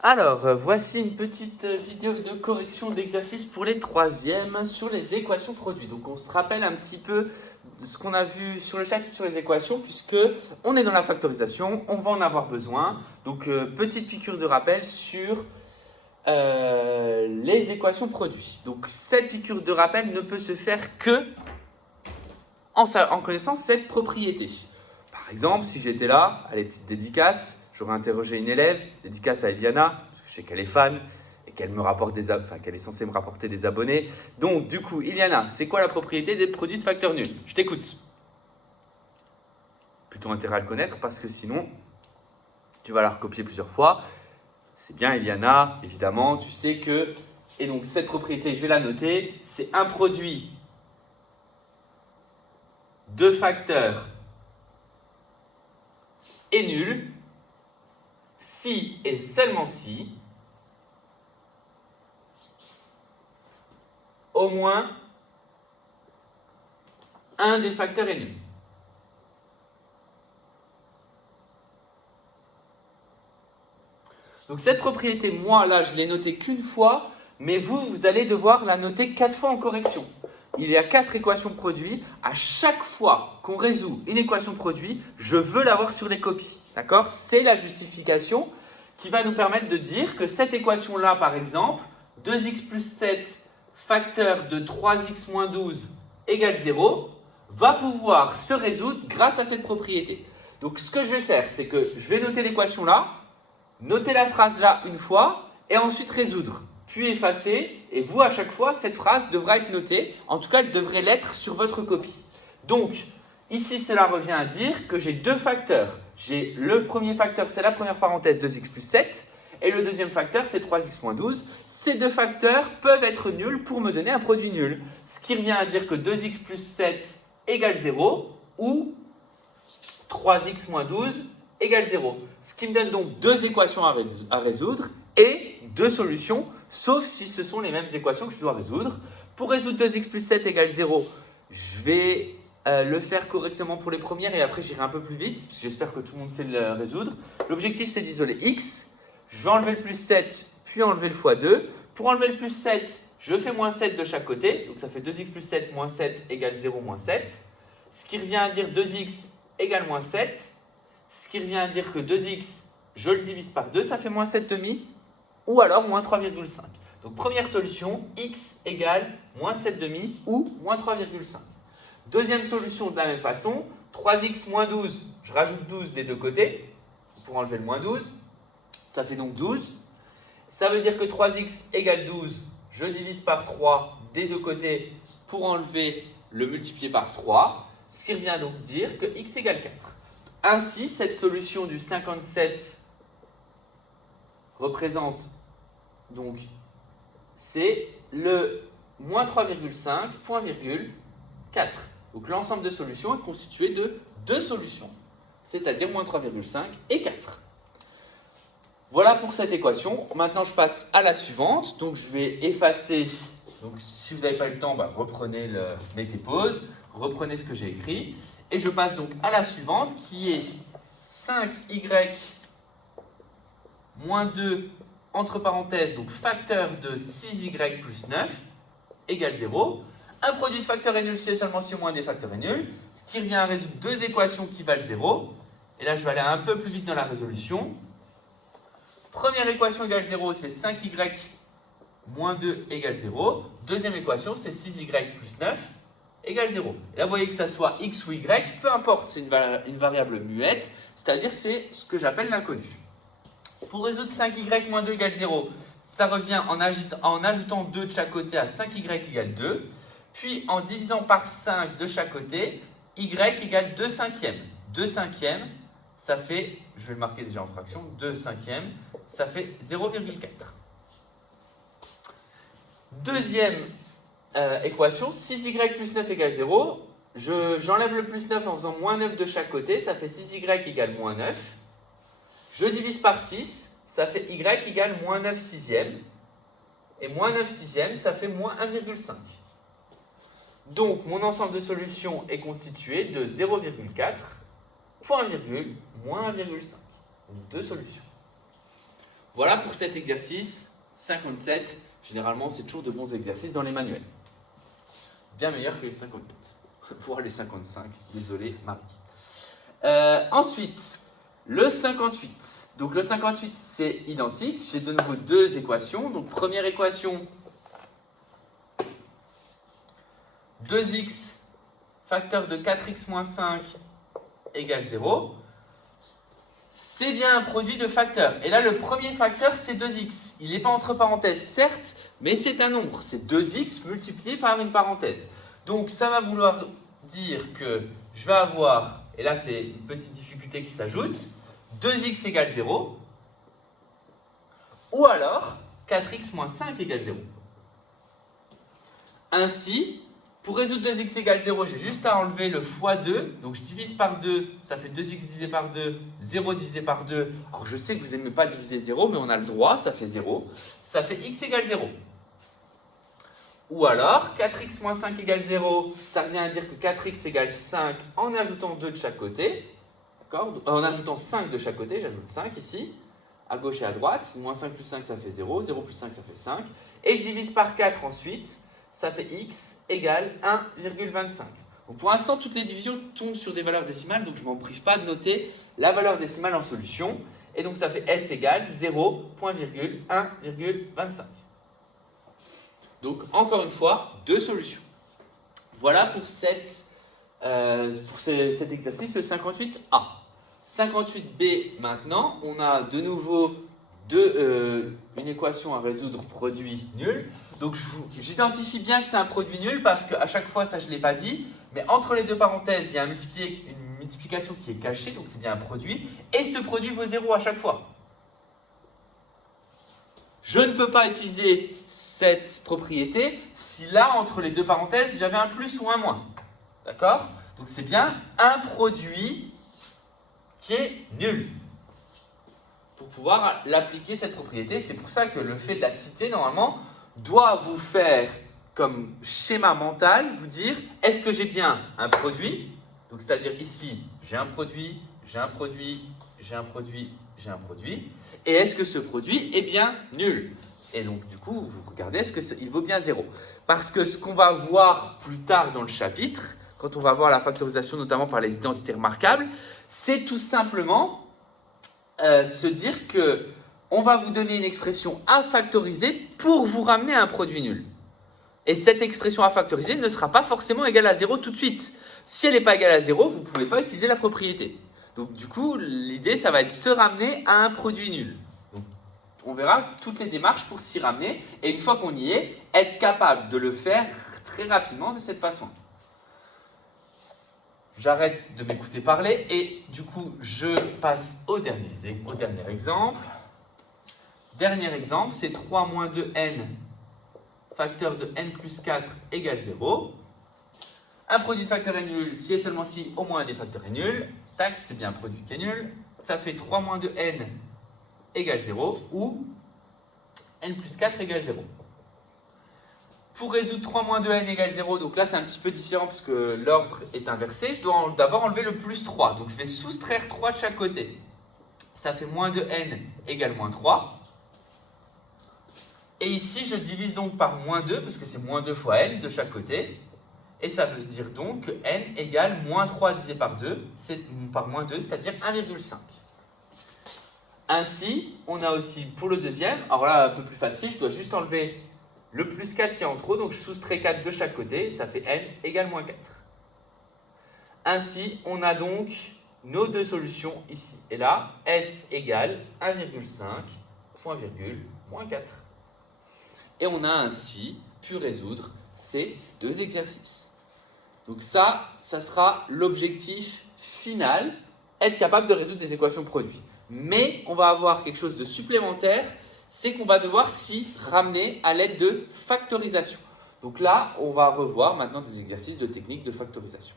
Alors, voici une petite vidéo de correction d'exercice pour les troisièmes sur les équations produits. Donc, on se rappelle un petit peu de ce qu'on a vu sur le chapitre sur les équations, puisque on est dans la factorisation, on va en avoir besoin. Donc, petite piqûre de rappel sur les équations produits. Donc, cette piqûre de rappel ne peut se faire que en connaissant cette propriété. Par exemple, si j'étais là, allez, petite dédicace, j'aurais interrogé une élève, dédicace à Eliana, parce que je sais qu'elle est fan et qu'elle me rapporte qu'elle est censée me rapporter des abonnés. Donc, du coup, Eliana, c'est quoi la propriété des produits de facteurs nuls? Je t'écoute. Plutôt intérêt à le connaître parce que sinon, tu vas la recopier plusieurs fois. C'est bien, Eliana, évidemment, tu sais que. Et donc, cette propriété, je vais la noter, c'est un produit de facteurs est nul si et seulement si au moins un des facteurs est nul. Donc cette propriété, moi là, je l'ai notée qu'une fois, mais vous allez devoir la noter 4 fois en correction. Il y a 4 équations produits. À chaque fois qu'on résout une équation produit, je veux l'avoir sur les copies. D'accord? C'est la justification qui va nous permettre de dire que cette équation-là, par exemple, 2x plus 7 facteur de 3x moins 12 égale 0, va pouvoir se résoudre grâce à cette propriété. Donc ce que je vais faire, c'est que je vais noter l'équation là, noter la phrase là une fois et ensuite résoudre, puis effacer. Et vous, à chaque fois, cette phrase devra être notée. En tout cas, elle devrait l'être sur votre copie. Donc, ici, cela revient à dire que j'ai deux facteurs. J'ai le premier facteur, c'est la première parenthèse, 2x plus 7. Et le deuxième facteur, c'est 3x moins 12. Ces deux facteurs peuvent être nuls pour me donner un produit nul. Ce qui revient à dire que 2x plus 7 égale 0 ou 3x moins 12 égale 0. Ce qui me donne donc deux équations à résoudre et deux solutions, sauf si ce sont les mêmes équations que je dois résoudre. Pour résoudre 2x plus 7 égale 0, je vais le faire correctement pour les premières et après j'irai un peu plus vite. J'espère que tout le monde sait le résoudre. L'objectif c'est d'isoler x. Je vais enlever le plus 7 puis enlever le x2. Pour enlever le plus 7, je fais moins 7 de chaque côté. Donc ça fait 2x plus 7 moins 7 égale 0 moins 7. Ce qui revient à dire 2x égale moins 7. Ce qui revient à dire que 2x, je le divise par 2, ça fait moins 7 demi ou alors moins 3,5. Donc première solution, x égale moins 7 demi ou moins 3,5. Deuxième solution de la même façon, 3x moins 12, je rajoute 12 des deux côtés pour enlever le moins 12. Ça fait donc 12. Ça veut dire que 3x égale 12, je divise par 3 des deux côtés pour enlever le multiplié par 3. Ce qui revient donc dire que x égale 4. Ainsi, cette solution du 57 représente donc, c'est le moins 3,5, point virgule, 4. Donc l'ensemble de solutions est constitué de deux solutions, c'est-à-dire moins 3,5 et 4. Voilà pour cette équation. Maintenant, je passe à la suivante. Donc, je vais effacer. Donc, si vous n'avez pas eu le temps, mettez pause, reprenez ce que j'ai écrit. Et je passe donc à la suivante qui est 5y moins 2 entre parenthèses, donc facteur de 6y plus 9 égale 0. Un produit de facteur est nul si et seulement si au moins un des facteurs est nul. Ce qui revient à résoudre deux équations qui valent 0. Et là, je vais aller un peu plus vite dans la résolution. Première équation égale 0, c'est 5y moins 2 égale 0. Deuxième équation, c'est 6y plus 9 égale 0. Et là, vous voyez que ça soit x ou y, peu importe, c'est une variable muette, c'est-à-dire c'est ce que j'appelle l'inconnu. Pour résoudre 5y moins 2 égale 0, ça revient en ajoutant 2 de chaque côté à 5y égale 2, puis en divisant par 5 de chaque côté, y égale 2 cinquièmes. 2 cinquièmes, ça fait, je vais le marquer déjà en fraction, 2 cinquièmes, ça fait 0,4. Deuxième équation, 6y plus 9 égale 0. J'enlève le plus 9 en faisant moins 9 de chaque côté, ça fait 6y égale moins 9. Je divise par 6, ça fait y égale moins 9 sixièmes. Et moins 9 sixièmes, ça fait moins 1,5. Donc, mon ensemble de solutions est constitué de 0,4 fois 1, moins 1,5. Donc, deux solutions. Voilà pour cet exercice 57. Généralement, c'est toujours de bons exercices dans les manuels. Bien meilleur que les 54, voire les 55. Désolé, Marie. Ensuite, le 58. Donc le 58, c'est identique. J'ai de nouveau deux équations. Donc première équation, 2x facteur de 4x moins 5 égale 0. C'est bien un produit de facteurs. Et là, le premier facteur, c'est 2x. Il n'est pas entre parenthèses, certes, mais c'est un nombre. C'est 2x multiplié par une parenthèse. Donc, ça va vouloir dire que je vais avoir, et là, c'est une petite difficulté qui s'ajoute, 2x égale 0, ou alors 4x moins 5 égale 0. Ainsi, pour résoudre 2x égale 0, j'ai juste à enlever le x2. Donc je divise par 2, ça fait 2x divisé par 2, 0 divisé par 2. Alors je sais que vous n'aimez pas diviser 0, mais on a le droit, ça fait 0. Ça fait x égale 0. Ou alors, 4x moins 5 égale 0, ça revient à dire que 4x égale 5 en ajoutant 2 de chaque côté. En ajoutant 5 de chaque côté, j'ajoute 5 ici, à gauche et à droite. Moins 5 plus 5, ça fait 0. 0 plus 5, ça fait 5. Et je divise par 4 ensuite. Ça fait x égale 1,25. Donc pour l'instant, toutes les divisions tombent sur des valeurs décimales, donc je ne m'en prive pas de noter la valeur décimale en solution. Et donc ça fait s égale 0,1,25. Donc encore une fois, deux solutions. Voilà pour cet exercice, le 58A. 58B maintenant, on a de nouveau une équation à résoudre produit nul. Donc j'identifie bien que c'est un produit nul parce qu'à chaque fois, ça je ne l'ai pas dit, mais entre les deux parenthèses, il y a une multiplication qui est cachée, donc c'est bien un produit, et ce produit vaut 0 à chaque fois. Je ne peux pas utiliser cette propriété si là, entre les deux parenthèses, j'avais un plus ou un moins. D'accord? Donc c'est bien un produit qui est nul. Pour pouvoir l'appliquer cette propriété, c'est pour ça que le fait de la citer, normalement, doit vous faire comme schéma mental, vous dire, est-ce que j'ai bien un produit? Donc c'est-à-dire ici, j'ai un produit, j'ai un produit, j'ai un produit, j'ai un produit. Et est-ce que ce produit est bien nul? Et donc du coup, vous regardez, est-ce qu'il vaut bien 0? Parce que ce qu'on va voir plus tard dans le chapitre, quand on va voir la factorisation notamment par les identités remarquables, c'est tout simplement se dire que on va vous donner une expression à factoriser pour vous ramener à un produit nul. Et cette expression à factoriser ne sera pas forcément égale à 0 tout de suite. Si elle n'est pas égale à 0, vous ne pouvez pas utiliser la propriété. Donc du coup, l'idée, ça va être se ramener à un produit nul. Donc, on verra toutes les démarches pour s'y ramener. Et une fois qu'on y est, être capable de le faire très rapidement de cette façon. J'arrête de m'écouter parler et du coup, je passe au dernier exemple. Dernier exemple, c'est 3 moins 2n facteur de n plus 4 égale 0. Un produit de facteur est nul si et seulement si au moins un des facteurs est nul. Tac, c'est bien un produit qui est nul. Ça fait 3 moins 2n égale 0 ou n plus 4 égale 0. Pour résoudre 3 moins 2n égale 0, donc là c'est un petit peu différent parce que l'ordre est inversé. Je dois d'abord enlever le plus 3. Donc je vais soustraire 3 de chaque côté. Ça fait moins 2n égale moins 3. Et ici, je divise donc par moins 2, parce que c'est moins 2 fois n de chaque côté. Et ça veut dire donc que n égale moins 3 divisé par 2, par moins 2, c'est-à-dire 1,5. Ainsi, on a aussi pour le deuxième, alors là, un peu plus facile, je dois juste enlever le plus 4 qui est en trop, donc je soustrais 4 de chaque côté, ça fait n égale moins 4. Ainsi, on a donc nos deux solutions ici. Et là, s égale 1,5, point virgule, moins 4. Et on a ainsi pu résoudre ces deux exercices. Donc ça sera l'objectif final, être capable de résoudre des équations produits. Mais on va avoir quelque chose de supplémentaire, c'est qu'on va devoir s'y ramener à l'aide de factorisation. Donc là, on va revoir maintenant des exercices de technique de factorisation.